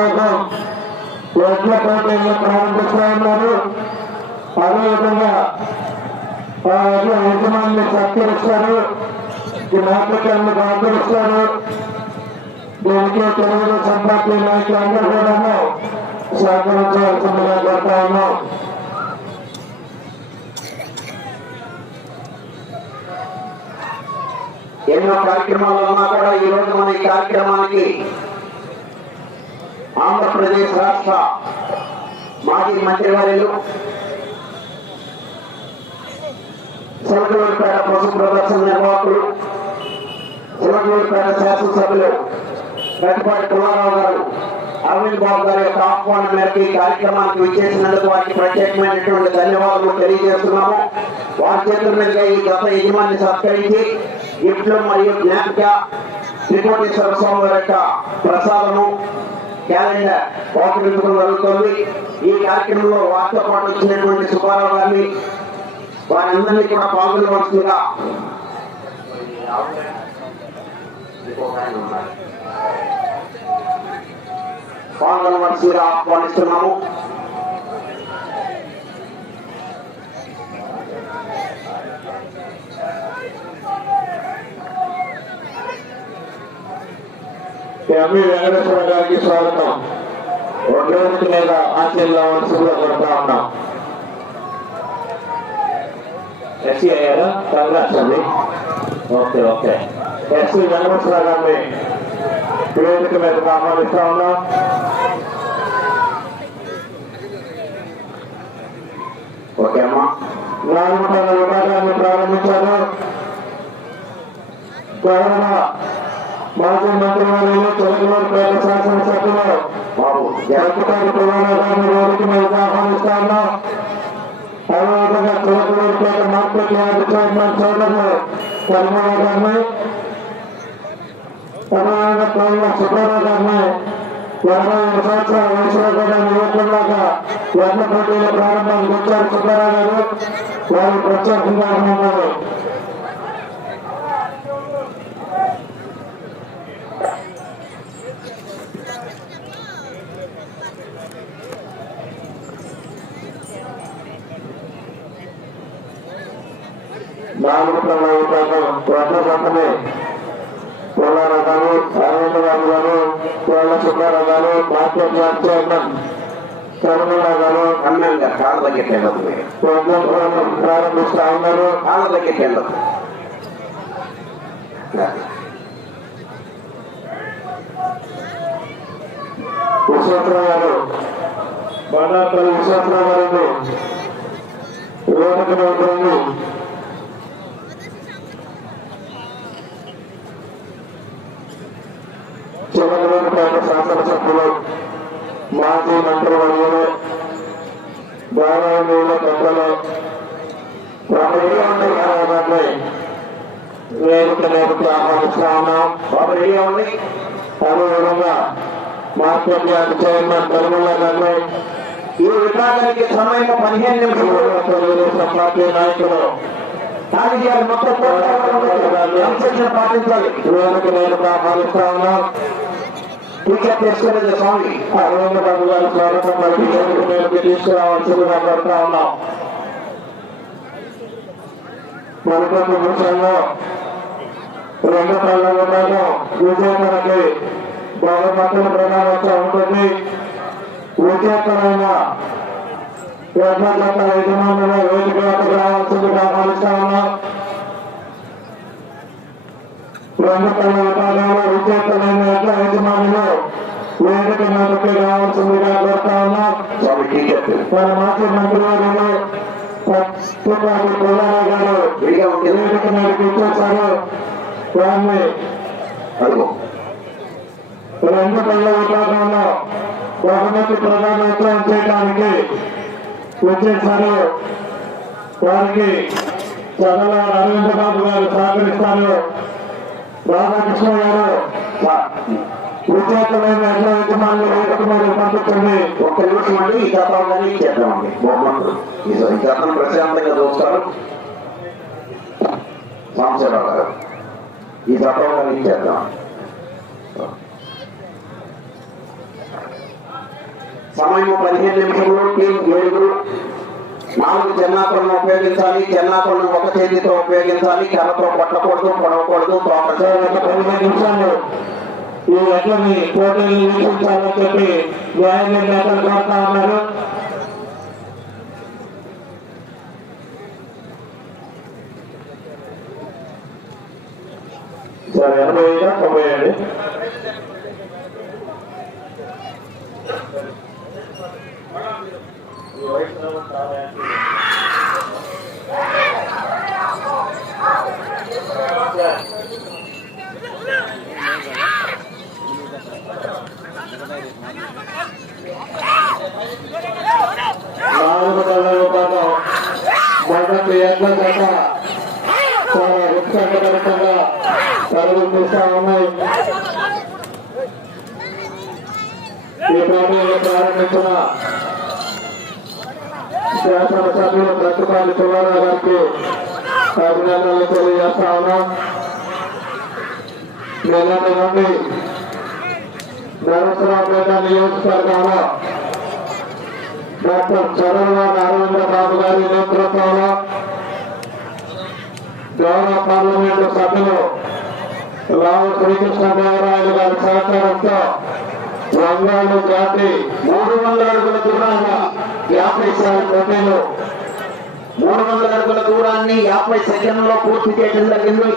కోసం ఎడ్ల పోటీలను ప్రారంభిస్తూ ఉన్నారు అదేవిధంగా ఆ యజమాని సత్కరిస్తారు ఈ నాటకాన్ని సహకరిస్తారు దీనికి తెలుగుదేశం పార్టీ నాయకులు అందరూ కూడా సహకరించవలసిందిగా కోరుతా ఉన్నాం ఎన్నో కార్యక్రమాలు ఉన్నా కూడా ఈ రోజు మన ఈ కార్యక్రమానికి ఆంధ్రప్రదేశ్ రాష్ట్ర మాజీ మంత్రివర్యులు శివజూరిపేట పశు ప్రదర్శన నిర్వాహకులు శివజూరిపేట శాసనసభ్యులు గట్టిపాటి పుల్లారావు గారు అరవింద్ బాబు గారి యొక్క ఆహ్వానం మేరకు ఈ కార్యక్రమానికి విచ్చేసినందుకు వారికి ప్రత్యేకమైనటువంటి ధన్యవాదాలు తెలియజేస్తున్నాము. వారి చేతుల మీదుగా ఈ గత యజమాన్ని సత్కరించి గిఫ్ట్లు మరియు జ్ఞాపిక త్రికోటేశ్వర స్వామి వారి యొక్క ప్రసాదము క్యాలెండర్ పోకరించడం జరుగుతోంది ఈ కార్యక్రమంలో వారితో పాటు వచ్చినటువంటి సుబ్బారావు గారిని వారందరినీ కూడా పాల్గొనవలసిందిగా పాల్గొనవలసిందిగా ఆహ్వానిస్తున్నాము. ఎంవి వెంకటేశ్వర గారికి స్వాగతం ఒడ్రోజు మీద మనసులో కోరుతా ఉన్నాం. ఎస్సీ అయ్యారా? కంగ్రాట్స్ అండి ఓకే ఓకే. ఎస్సీ వెంకటేశ్వర గారిని వేదిక మీదకి ఆహ్వానిస్తా ఉన్నాం. ఓకే అమ్మా. నాలుగు టన్నుల విభాగాన్ని ప్రారంభించారు. గౌరవ మాజీ మంత్రివర్యులు తెలుగువారిపేట శాసనసభ్యులు బాబు జగత్కారి ప్రధాన గారిని వేదిక మీద ఆహ్వానిస్తా ఉన్నాం అదేవిధంగా తెలుగువారిపేట మార్కెట్ యార్డ్ చైర్మన్ సోదరులు కర్మల గారిని అదేవిధంగా కోళ్ళ సుబ్బారావు గారిని ఎనభై ఐదు సంవత్సరాల వయసులో కూడా యువకుల్లాగా ఎన్న పోటీల ప్రారంభానికి వచ్చారు సుబ్బారావు గారు. వారు ప్రత్యేకంగా ఉన్నారు. నాలుగు ప్రణాళిక విభాగం వడ్ల సంతమే కోళ్ళ రకాలు అరవింద గారు కోళ్ళ సుబ్బారావు గారు మార్కెట్ చైర్మన్ కరుణ గారు అన్నంగా కాళ్ళ దగ్గరికి వెళ్ళదు ప్రారంభిస్తా ఉన్నారు. కాళ్ళ దగ్గరికి వెళ్ళదు విశ్వత్రావు గారు గారిని వేదిక ఉంటుంది చివరిపేట శాసనసభ్యులు మాజీ మంత్రివర్యులు గౌరవనీయుల పెద్దలు గారిని వేదిక మీదకి ఆహ్వానిస్తా ఉన్నాం బాబు అదేవిధంగా మార్కెట్ యార్డ్ చైర్మన్ పరిమళ గారిని ఈ విభాగానికి సమయం పదిహేను నిమిషాలు తెలుగుదేశం పార్టీ నాయకులు రాజకీయాలు మొత్తం పాటించాలి వేదిక మీదకి ఆహ్వానిస్తా ఉన్నాం టీచర్ చేసుకునేది స్వామి అరవింద బాబు గారి స్వాగతం పలికి తీసుకురావాల్సిందిగా కోరుతా ఉన్నాం మరికొన్ని రెండు బహుమతుల ప్రధానోత్సవం ఉంటుంది ఎడ్ల వేదిక రావాల్సిందిగా ఉన్నాం రెండు కళ్ళ విభాగంలో విజేతలైన యజమానులు వేదిక మీదకి రావాల్సిందిగా కోరుతా ఉన్నాం మన మాజీ పుల్లారావు గారు వేదిక మీదకి ఇచ్చేశారు వారిని బహుమతి చేయడానికి వారికి చదల బాబు గారు సహకరిస్తారు. రాధాకృష్ణ గారు విజేతమైన యజమానులు ఒక్క నిమిషం అండి ఈ శాతం కానీ బహుమతులు. ఈ ప్రశాంతంగా చూస్తారు. సాంబశివరావు గారు ఈ కానీ సమయం పదిహేను నిమిషంలో టీం ఏడుగురు మామూలు చెన్నాకులను ఉపయోగించాలి చెన్నాకులను ఒక చేతితో ఉపయోగించాలి కర్రతో కొట్టకూడదు పొడవకూడదు తోక నిమిషాలు ఈ ఎడ్లని పోటీలు వీక్షించాలని చెప్పి న్యాయ నేతలు కోరుతా ఉన్నారు. సార్ ఎనభై ఐదు తొంభై ఏడు. ప్రారంభించిన మొదటి ఎడ్ల జత చాలా ఉత్సాహకరంగా పరుగులు తీస్తా ఉన్నాయి ఈ పోటీలు శాసన సభ్యులు ప్రతిపాటి పుల్లారావు గారికి అభినందనలు తెలియజేస్తా ఉన్నాం నిన్నటి నుండి నరసరావుపేట నియోజకవర్గంలో డాక్టర్ చంద్రబాబు అరవింద బాబు గారి నేతృత్వంలో గౌరవ పార్లమెంటు సభ్యులు రావు శ్రీకృష్ణదేవరాయలు గారి సహకారంతో రంగాలు దాటి మూడు వందల అడుగుల దూరంగా యాభై సార్లు మూడు వందల అడుగుల దూరాన్ని యాభై సెకండ్లో పూర్తి చేయడం జరిగింది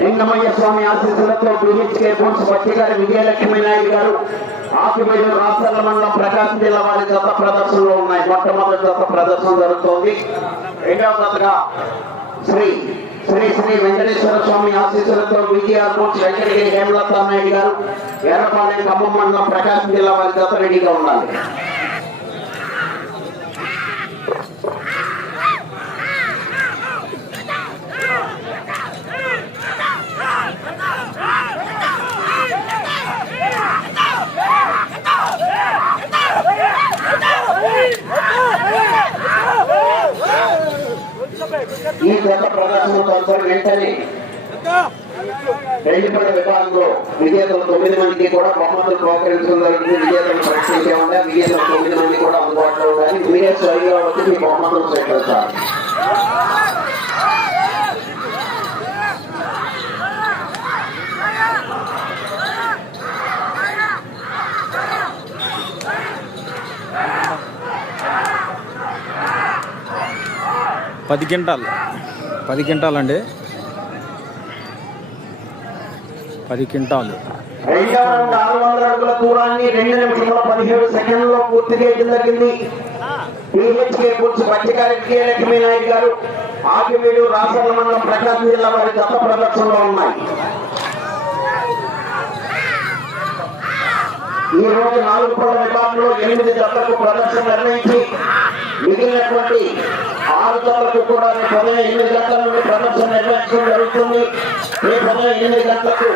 లింగమయ్య స్వామి ఆశీస్సులతో బిహెచ్కే బోన్స్ పత్తి గారి విజయలక్ష్మి నాయుడు గారు ఆకుబేడు రాష్ట్రాల మండలం ప్రకాశం జిల్లా వారి గత ప్రదర్శనలో ఉన్నాయి. మొట్టమొదటి గత ప్రదర్శన జరుగుతోంది. రెండవ శ్రీ శ్రీ శ్రీ వెంకటేశ్వర స్వామి ఆశీస్సులతో విజయఆర్ బోన్స్ వెంకటగిరి హేమలతా నాయుడు గారు ఎర్రపాలెం ఖమ్మం మండలం ప్రకాశం జిల్లా వారి గత రెడీగా ఉండాలి. ఈ జత ప్రదర్శన తదుపరి వెంటనే రెండుపల్లి విభాగంలో విజేతలు తొమ్మిది మందికి కూడా బహుమతులు ప్రోత్సహించడం జరుగుతుంది విజేతలు ప్రకటించే ఉందా విజేతలు తొమ్మిది మంది కూడా అందుబాటులో ఉండాలి. మీరే స్వయంగా వచ్చి మీ బహుమతులు స్వీకరిస్తారు. పది క్వింటాల్. పది క్వింటాల్ అండి పది క్వింటాలు. రెండవ రౌండ్ ఆరు వందల అడుగుల దూరాన్ని రెండు నిమిషముల పదిహేడు సెకండ్లలో పూర్తి చేయడం జరిగింది పిహెచ్కే కూర్చు పచ్చికారి విజయలక్ష్మి నాయుడు గారు ఆకివీడు రాసర్ల మండలం ప్రకాశం జిల్లా వారి దత్త ప్రదర్శనలో ఉన్నాయి ఈ రోజు నాలుగు పళ్ళ విభాగంలో ఎనిమిది జతలకు ప్రదర్శన నిర్వహించి మిగిలినటువంటి ఆరు జతలకు కూడా రేపు ఉదయం ఎనిమిది గంటల నుండి ప్రదర్శన నిర్వహించడం జరుగుతుంది. రేపు ఉదయం ఎనిమిది గంటలకు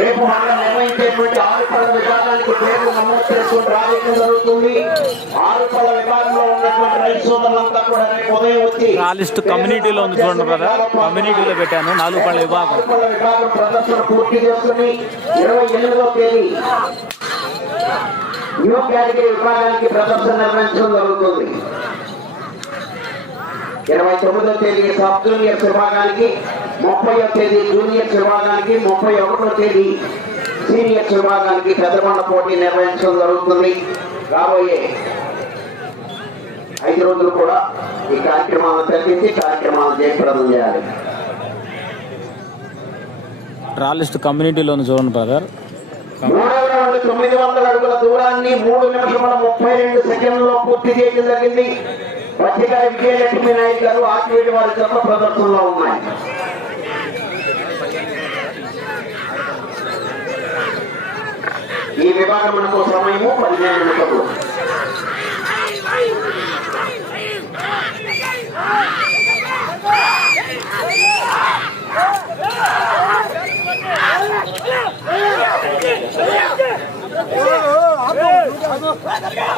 రేపు మనం నిర్వహించేటువంటి ఆరు పళ్ళ విభాగానికి పేర్లు నమోదు చేసుకుని రావడం జరుగుతుంది. ఆరు పళ్ళ విభాగంలో ఉన్నటువంటి రైతు సోదరులంతా కూడా రేపు ఉదయం వచ్చి నా లిస్ట్ కమ్యూనిటీలో ఉంది చూడండి బ్రదర్ కమ్యూనిటీలో పెట్టాను నాలుగు పళ్ళ విభాగం. విభాగం ప్రదర్శన పూర్తి చేసుకుని ఇరవై ఎనిమిదవ తేదీ న్యూ కేటగిరీ విభాగానికి ప్రదర్శన నిర్వహించడం జరుగుతుంది. ఇరవై తొమ్మిదో తేదీ సబ్ జూనియర్స్ విభాగానికి ముప్పయో తేదీ జూనియర్స్ విభాగానికి ముప్పై ఒకటో తేదీ సీనియర్స్ విభాగానికి పెద్దకొండ పోటీ నిర్వహించడం జరుగుతుంది. రాబోయే ఐదు రోజులు కూడా ఈ కార్యక్రమాలను తగ్గించి కార్యక్రమాలను జయప్రదం చేయాలి. డ్రా లిస్ట్ కమ్యూనిటీలో ఉంది చూడండి బ్రదర్. మూడవ రౌండ్ తొమ్మిది వందల అడుగుల దూరాన్ని మూడు నిమిషముల ముప్పై రెండు సెకండ్లలో పూర్తి చేయడం జరిగింది. పచ్చికాయ విజయలక్ష్మి నాయక్ గారు ఆకివీడి వారి జత ప్రదర్శనలో ఉన్నాయి ఈ విభాగమునకు సమయము పదిహేను నిమిషములు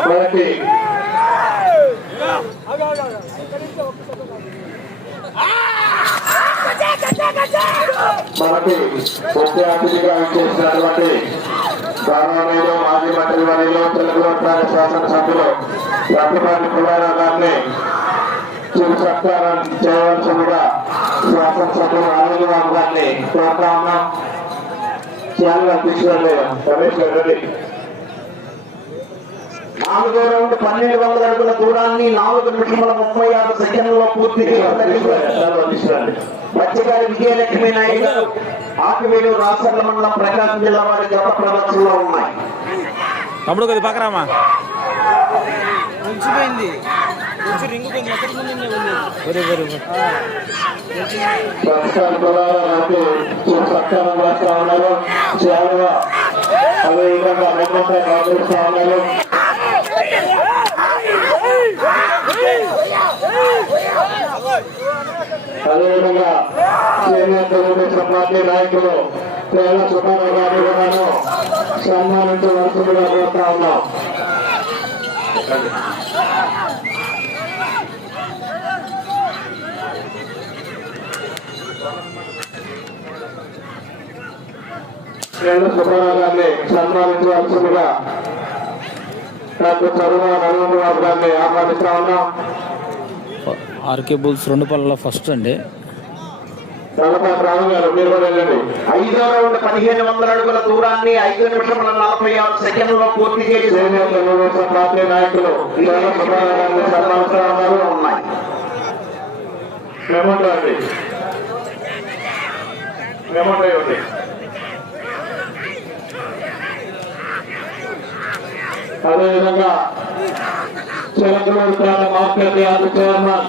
మనకి మనకి ముఖ్య అతిథిగా చేసినటువంటి గౌరవనీయులు మాజీ మంత్రి వర్యులు తెలుగు రాష్ట్రాల శాసనసభ్యులు రప్పపాటి పుల్లారావు గారిని చిరు సత్కారం చేయవలసిందిగా శాసనసభ్యులు అనిల్ బాబు గారిని కోరుతా ఉన్నాం. చాలా తీసుకురండి రమేష్ గారు నాలుగో రౌండ్ పన్నెండు వందల అడుగుల దూరాన్ని నాలుగు నిమిషముల ముప్పై ఆరు సెకండ్లలో పూర్తి మత్స్యకారి విజయలక్ష్మి నాయుడు గారు ఆకువేలు రాష్ట్రాల మండలం ప్రకాశం జిల్లా వారి జత ప్రదర్శనలో ఉన్నాయి. తమ్ముడు కొద్ది పక్కరామా ఉంచిపోయింది. కొంచెం రింగు కొంచెం ఎక్కడి ముందు ఉంది వెరీ వెరీ ప్రస్తుతానికి పుల్లారావు గారికి చిరు సత్కారం చేస్తా ఉన్నారు చాలా అదేవిధంగా మెమ్మల్ని గౌరవిస్తా ఉన్నారు అదేవిధంగా సీనియర్ తెలుగుదేశం పార్టీ నాయకులు పేద సుబ్బారావు గారి కూడాను సన్మానించవలసిందిగా కోరుతా ఉన్నాం. పేద సుబ్బారావు గారిని సన్మానించవలసిందిగా డాక్టర్ చరువ నరేంద్ర బాబు గారిని ఆహ్వానిస్తా ఉన్నాం. ఆర్కే బుల్స్ రెండు పళ్ళ ఫస్ట్ అండి. ఐదో రౌండ్ పదిహేను వందల అడుగుల దూరాన్ని ఐదు నిమిషముల నలభై ఆరు సెకండ్లో పూర్తి చేసి నాయకులు ఉన్నాయి. మెమోటో అండి మెమోటో ఇవ్వండి అదేవిధంగా Chilakaluripet market yard chairman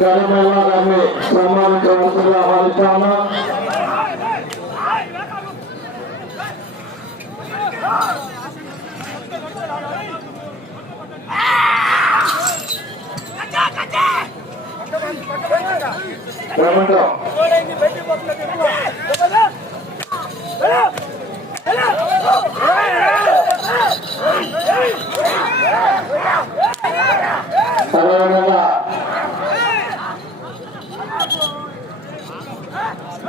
Karimulla గారిని సన్మానించవలసిందిగా ఆహ్వానిస్తాను అదేవిధంగా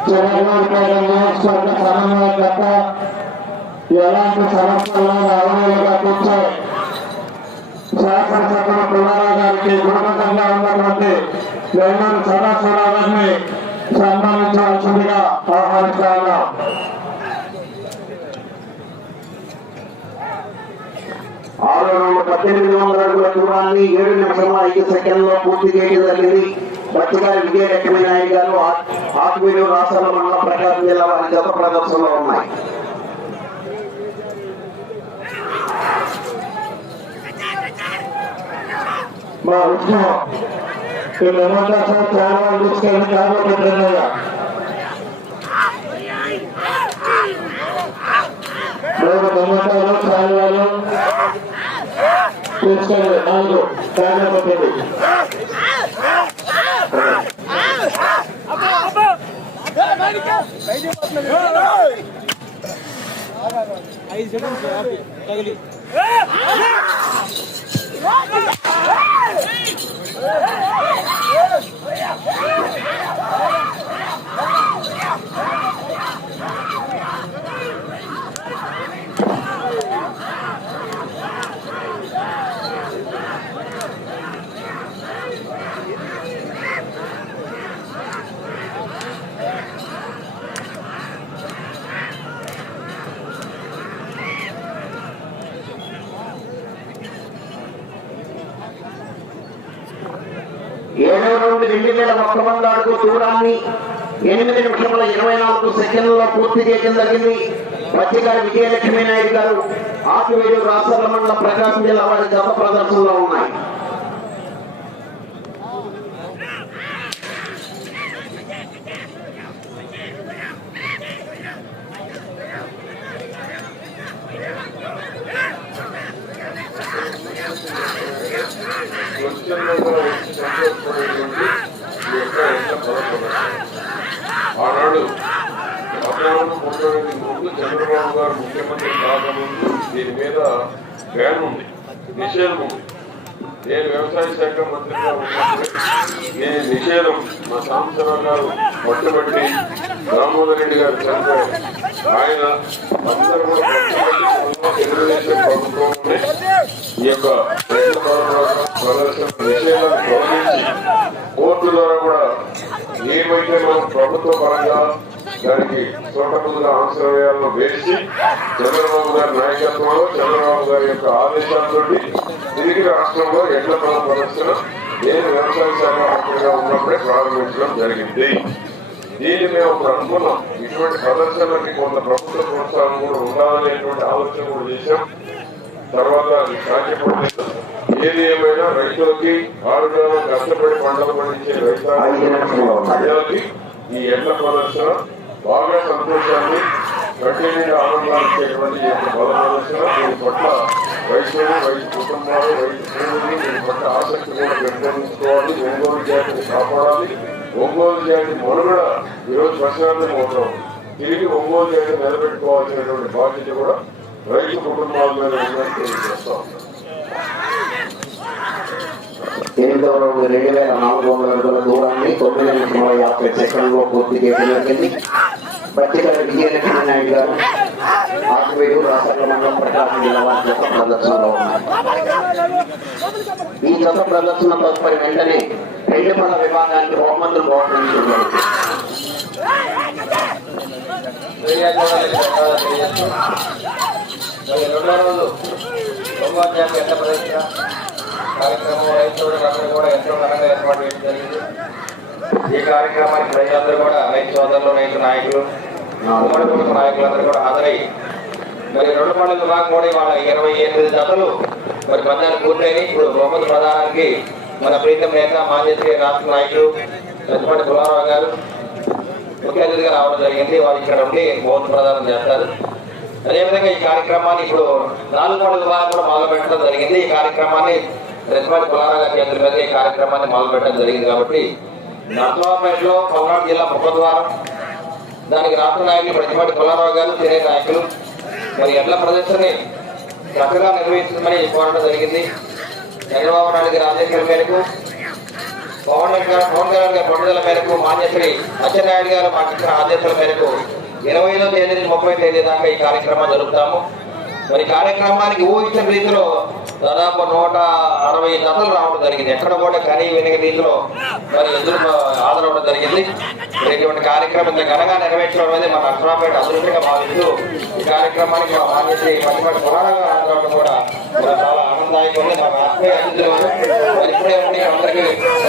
చివరిపేట నియోజకవర్గ ఎలాంటి సమస్యల్లో అవైలుగా కూర్చో శాసనసభ్యులు పుల్లారావు గారికి గుణగతంగా ఉన్నటువంటి వేమూరి సదాశివరావు గారిని సన్మానించవలసిందిగా ఆహ్వానిస్తా ఉన్నాం ఆరు వందల పద్దెనిమిది వందల అడుగుల దూరాన్ని ఏడు నిమిషంలో ఐదు సెకండ్లలో పూర్తి చేయడం జరిగింది. మత్స్యకారి విజయలక్ష్మి నాయుడు గారు ఆత్మీయులు రాష్ట్రాల ప్రకాశం జిల్లా వారి జత ప్రదర్శనలో ఉన్నాయి. మా ఉద్యమం ఈ మెమోటా చాలా పెట్టినయ్యా మూడు నాలుగు. చాలా ఐదు సెకండ్స్ తగిలి ఏడో రెండు వేల ఒక్క వంద అడుగు దూరాన్ని ఎనిమిది నిమిషముల ఇరవై నాలుగు సెకండ్లలో పూర్తి చేయడం జరిగింది మత్స్యకారి విజయలక్ష్మీ నాయుడు గారు ఆకువేలు రాష్ట్రాల మండల ప్రకాశం జిల్లా వారి గత ప్రదర్శనలో ఉన్నాయి Thank you. ఆనాడు అభివృద్ధి పొందడానికి ముందు చంద్రబాబు గారు ముఖ్యమంత్రి కాకముందు దీని మీద బ్యాన్ ఉంది నిషేధం ఉంది. నేను వ్యవసాయ శాఖ మంత్రిగా ఉన్నప్పుడు నేను నిషేధం మా సాంబశివరావు గారు పట్టుబట్టి రామ్మోహన్ రెడ్డి గారు చనిపోయారు ఆయన అందరూ కూడా తెలుగుదేశం ప్రభుత్వం ఈ యొక్క రైతు పోరాట ప్రదర్శన నిషేధాన్ని గౌరవించి కోర్టు ద్వారా కూడా ఏమైతే మనం ప్రభుత్వ పరంగా దానికి తోటములుగా ఆశ్రయాలను వేసి చంద్రబాబు గారి నాయకత్వంలో చంద్రబాబు గారి యొక్క ఆదేశాలతో తిరిగి రాష్ట్రంలో ఎడ్ల పొల ప్రదర్శన నేను వ్యవసాయ శాఖ మంత్రిగా ఉన్నప్పుడే ప్రారంభించడం జరిగింది. దీన్ని మేము అప్పుడు అనుకున్నాం. ఇటువంటి ప్రదర్శనలకి కొంత ప్రభుత్వ ప్రోత్సాహం కూడా ఉండాలనేటువంటి ఆలోచన కూడా చేశాం. తర్వాత అది సాధ్యపడలేదు. ఏది ఏమైనా రైతులకి ఆరుగా కష్టపడి పంటలు పండించే రైతాంగ ప్రజలకి ఈ ఎండ ప్రదర్శన బాగా సంతోషాన్ని కంటిన్యూ ఆనందాన్ని బల ప్రదర్శన. దీని పట్ల రైతులు రైతు కుటుంబాలు రైతు భూములు దీని పట్ల ఆసక్తి కూడా పెంపొందించుకోవాలి. ఒంగోలు జాతిని కాపాడాలి. ఒంగోలు జాతి మనుగడ ఈరోజు ప్రశాంతం అవుతాం. తిరిగి ఒంగోలు జాతిని నిలబెట్టుకోవాల్సినటువంటి బాధ్యత కూడా రైతు కుటుంబాల మీద ఉందని తెలియజేస్తా ఉన్నాం రెండు వేల నాలుగు వందల అడుగుల దూరాన్ని తొమ్మిది వందల నిమిషముల యాభై సెకండ్లో పూర్తి చేయడం జరిగింది పత్రికల విజయలక్ష్మి నాయుడు గారు ఆకువేడు రాష్ట్ర మండలం ప్రకాశం జిల్లా వారి జత ప్రదర్శనలో ఉన్నారు. ఈ జత ప్రదర్శన తదుపరి వెంటనే రెండు మన విభాగానికి బహుమతులు బహుకరించడం రెండో రోజు సోమవారం జాతి ఎండ ప్రదర్శన. కార్యక్రమం రైతులు కూడా ఎంతో ఘనంగా ఏర్పాటు చేయడం జరిగింది. ఈ కార్యక్రమానికి ప్రజలందరూ కూడా రైతు సోదరులు రైతు నాయకులు ఉమ్మడి కుటుంబ నాయకులందరూ కూడా హాజరై మరి రెండు మండల విభాగం కూడా ఇవాళ ఇరవై ఎనిమిది జతలు మరి పందాలు పూర్తయినాయి. ఇప్పుడు బహుమతి ప్రధానానికి మన ప్రీతం నేత మాజీ రాష్ట్ర నాయకులు పెద్దపల్లి కులారావు గారు ముఖ్య అతిథిగా రావడం జరిగింది. వాళ్ళు ఇక్కడ ఉండి బహుమతి ప్రదానం చేస్తారు. అదేవిధంగా ఈ కార్యక్రమాన్ని ఇప్పుడు నాలుగు మూడు విభాగం కూడా మొదలు పెట్టడం జరిగింది. ఈ కార్యక్రమాన్ని రెస్పాన్స్ కులారాగా కేంద్రం మీద ఈ కార్యక్రమాన్ని మొదలు పెట్టడం జరిగింది కాబట్టి నర్సరావుపేటలో పల్నాడు జిల్లా ముఖద్వారం దానికి రాష్ట్ర నాయకులు ప్రతిపాటి కులారావు గారు తినే నాయకులు మరి ఎడ్ల ప్రదర్శనని చక్కగా నిర్వహించమని కోరడం జరిగింది. చంద్రబాబు నాయుడు గారి ఆదేశాల మేరకు పవన్ గారు పవన్ కళ్యాణ్ గారి పట్టుదల మేరకు మాన్యశ్రీ అచ్చెన్నాయుడు గారు మాకు ఇచ్చిన ఆదేశాల మేరకు ఇరవై ఐదో తేదీ నుంచి ముప్పై తేదీ దాకా ఈ కార్యక్రమం జరుపుతాము. మరి కార్యక్రమానికి ఊహించిన రీతిలో దాదాపు నూట అరవై జతలు రావడం జరిగింది. ఎక్కడ కూడా కనీ వినగ రీతిలో మరి ఎదురు ఆదరవడం జరిగింది. ఇటువంటి కార్యక్రమం ఘనంగా నెరవేర్చడం అనేది మన అక్షరాపేట అదృష్టంగా భావిస్తూ ఈ కార్యక్రమానికి మా మాన్యశ్రీ పట్టుబడి పురాణంగా ఆదరవడం కూడా చాలా ఆత్మీయ అతిథులు మరి ఇప్పుడే ఉండి అందరికీ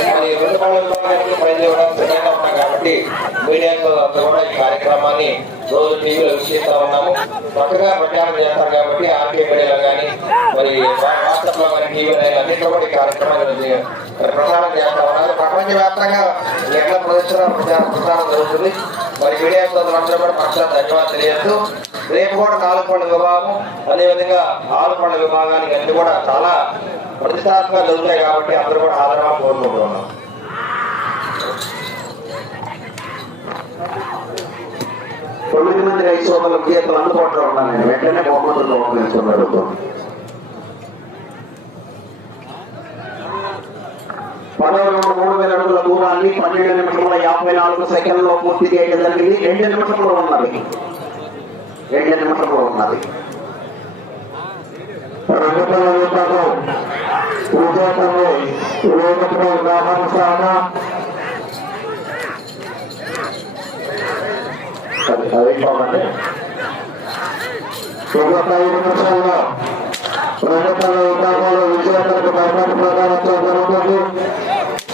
మరి రెండు పనుల ప్రైజ్ ఇవ్వడానికి కాబట్టి మీడియాతో కూడా ఈ కార్యక్రమాన్ని రోజు టీవీలో వీక్షిస్తా ఉన్నాము చక్కగా ప్రచారం చేస్తారు కాబట్టి ఆర్కే మీడియాలో కానీ మరి వాట్సాప్లో కానీ టీవీ అన్నింటిలో కూడా ఈ కార్యక్రమాన్ని ప్రచారం చేస్తా ఉన్నారు ప్రపంచవ్యాప్తంగా ఈ ఎట్ల ప్రదర్శన ప్రచారం ప్రచారం జరుగుతుంది మరి మీడియా సోదరులందరూ కూడా పక్షాలు ధన్యవాదాలు తెలియజేస్తూ రేపు కూడా నాలుగు పండ్ల విభాగం అదేవిధంగా ఆరు పండ్ల విభాగానికి అన్ని కూడా చాలా ప్రతిష్టాత్మకంగా జరుగుతాయి కాబట్టి అందరూ కూడా ఆదరణ కోరుకుంటున్నాం. తొమ్మిది మంది రైతు సోదరుల గీతలు అందుబాటులో ఉన్నాను నేను వెంటనే బహుమతులు బహుకరించుకున్నాడు పదహారు మూడు వేల అడుగుల దూరాన్ని పన్నెండు నిమిషముల యాభై నాలుగు సెకండ్లో పూర్తి చేయడం జరిగింది రెండు నిమిషంలో ఉన్నది. రెండు నిమిషంలో ఉన్నది. ప్రభుత్వ విభాగం విజేతలు వేదికపై గమనిస్తాము అది అది బాగుంది ఇంకొక ఐదు నిమిషాల్లో ప్రభుత్వ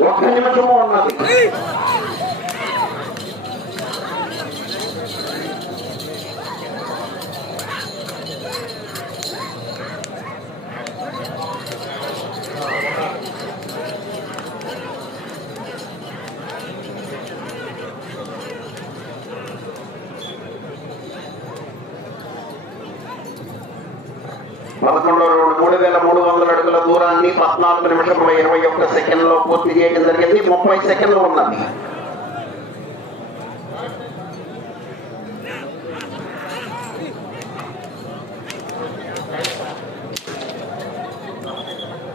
Waktunya cuma mana? Bapak Tunggu మూడు వేల మూడు వందల అడుగుల దూరాన్ని పద్నాలుగు నిమిషంలో ఇరవై ఒక్క సెకండ్లో పూర్తి చేయడం జరిగింది. ముప్పై సెకండ్లు ఉన్నది.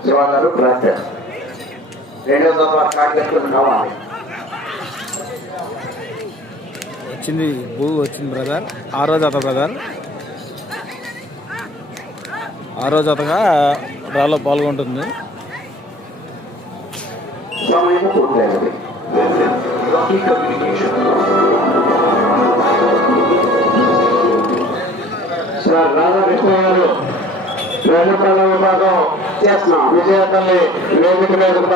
శివగారు రెండో దఫా కార్యక్రమం కావాలి. వచ్చింది భూ వచ్చింది బ్రదర్. ఆరో జత బ్రదర్. ఆరో జతగా డ్రాలో పాల్గొంటుంది సార్ రాధాకృష్ణ గారు వేమపల్లి విభాగం చేస్తున్నాం వేదిక మీదకు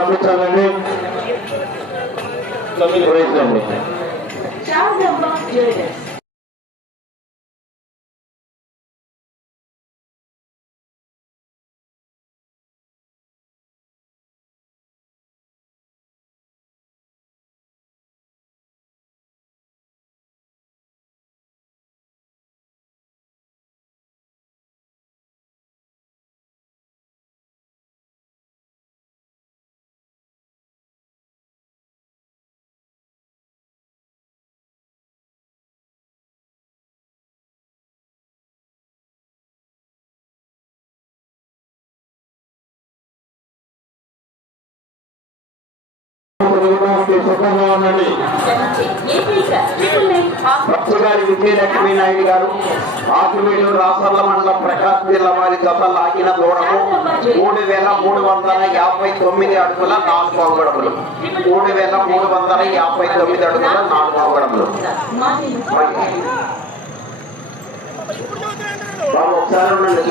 సుఖంగా ఉండండి భక్తుగారి విజయలక్ష్మీ నాయుడు గారు ఆకుమీడు రాసర్ల మండలం ప్రకాశం జిల్లా వారి జత లాగిన దూరము మూడు వేల మూడు వందల యాభై తొమ్మిది అడుగుల నాలుగు అంగడములు మూడు వేల మూడు వందల యాభై తొమ్మిది అడుగుల నాలుగు అంగడములు బాబు ఒకసారి ఉండండి